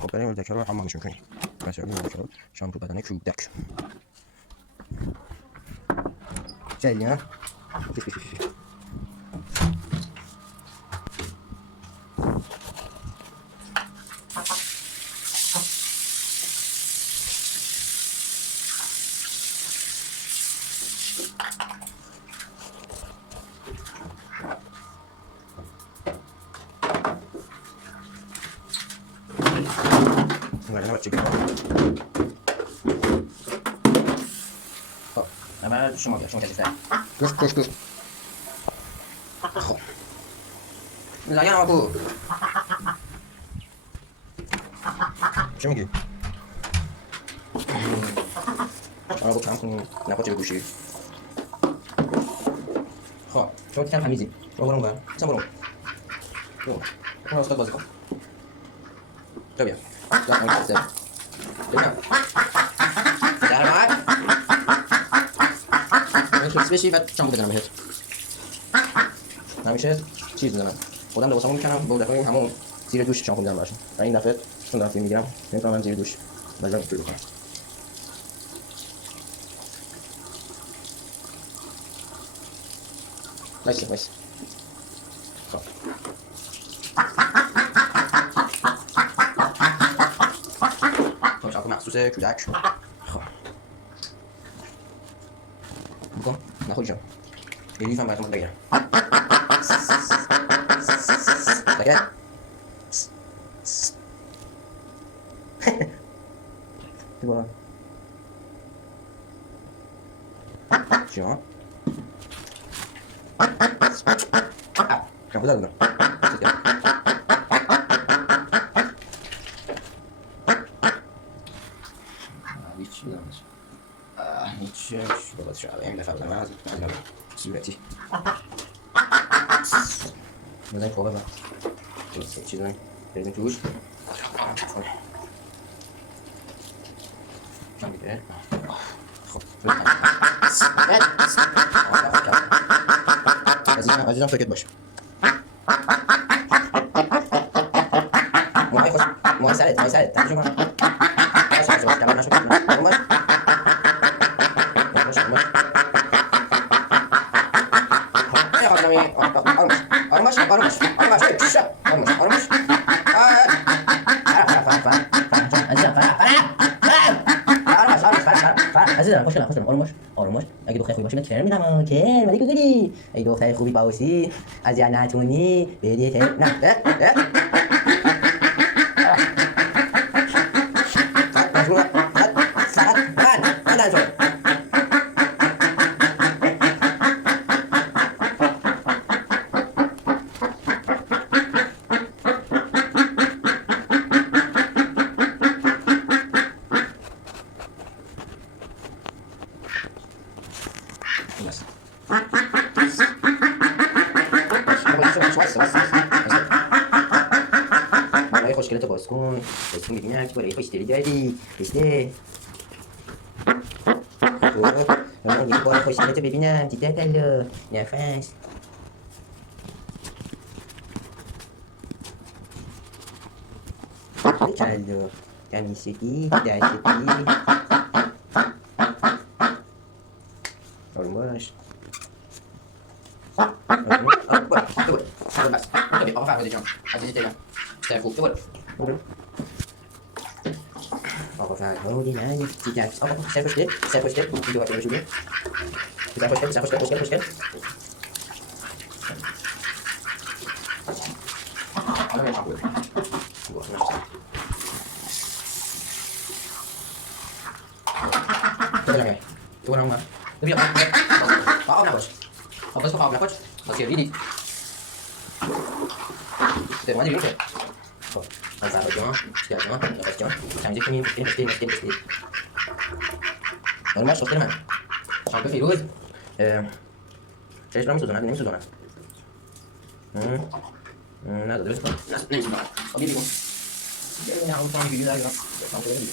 خب بریم اردکه رو حمامش میکنیم. مثلا اردکه رو شامپو بدن کودک. جدی نه؟ ولی نباید چیکار کنم. خب اول شما کشیدن. گوش. خب لایه آبو چی میگی؟ آبو کم کنیم نخواد چه بگوشی. خب شما کم تمیزی. شما برو اونور اصلا برو اون استاد بازی کن. تو بیا ببینم در اومد فیکس بشی بعد شامپو بدنم بهت. همیشه چیز میزنم خودم لباسامو میکنم با دفعه همون زیر دوش شامپو میزنم براشون و این دفعه چون دارم فیلم میگیرم نمیتونم زیر دوش بازم شروع کنم. وایس خب خب شامپو مخصوص کودک. خب بکن نخوری جان یه لیفم براتون بگیرم بگیر بگو جان شامپو دار بودم هیچ بابت شعبه این دفعه بودم از صورتی بزنیم خوبه با چیز داریم بریزیم توش شام بیده خب عزیزم ساکت باش موهای سرت تنجون کنم آرومش اگه دختر خوبی باشی من کرم میدم کرم ولی گوگلی اگه دختر خوبی باشی از یا نتونی بدی کرم نه بالای خوشگلتو باز کن ببینم که بالای خوشگلی داری بسته اون دیگه بالای خوشگلتو ببینم دیده کلو نفس کلو کمیسگی دستگی آروم باش بس آقا فرماده جان عزیزی تیرم سر خوب برو آقا فرماده نه دیگر آقا سر خوشگل دیگه وقتی بشوده سر خوشگل حالا میرم خوبه تو برم اومد بیا آب نباش بس آب نباش بس یه ریدی تمام دیگه خب از اول جان نفس جان تمیز کنیم بسته نرمال شکر من شامپو فیروز چش نمیسوزونن نه درست کن نمیسوزونن خب بیا بگم نه اون تو ویدیو دارم شامپو دیگه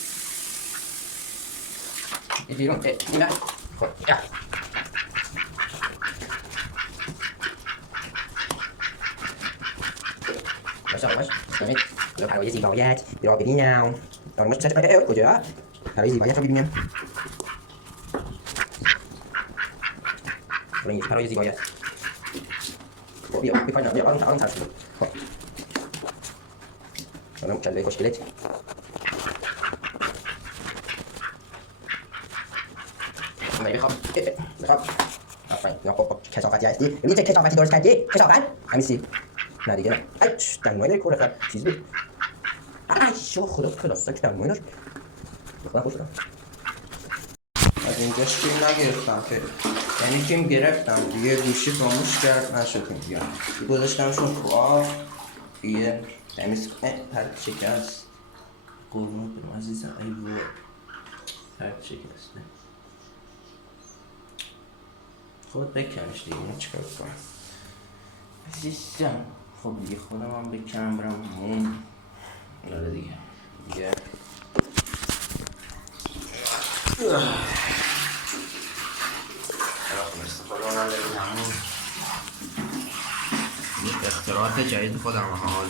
این بیرون این خب یا باشه برای زیباییت بیا ببینم. آرامش کجا؟ برای زیباییت رو ببینیم. برای زیباییت. بیا بپای بیا آروم تر شد. خب. الان کله خوشگلت. من میخوام. آفرین. نه خب کثافتی هستی. میگی چه کثافتی درست کردی؟ کثافت؟ همیسی. نه دیگه نه. اچ در مورد کوره خر چیز بود. شو خدا پلاستیک در مورد. خدا خوش شد. از اینجاش کیم نگرفتم که یعنی کیم گرفتم دیگه گوشی خاموش کرد نشد دیگه گذاشتمشون تو آب دیگه تمیز پرد شکست قرمون برم عزیزم ای وای پرد شکسته خود بکنش دیگه اینو چکار کنم عزیزم خب دیگه خودم هم بکنم برم همون داره دیگه استفاده اونم بریم همون اختراعات جدید خودم حال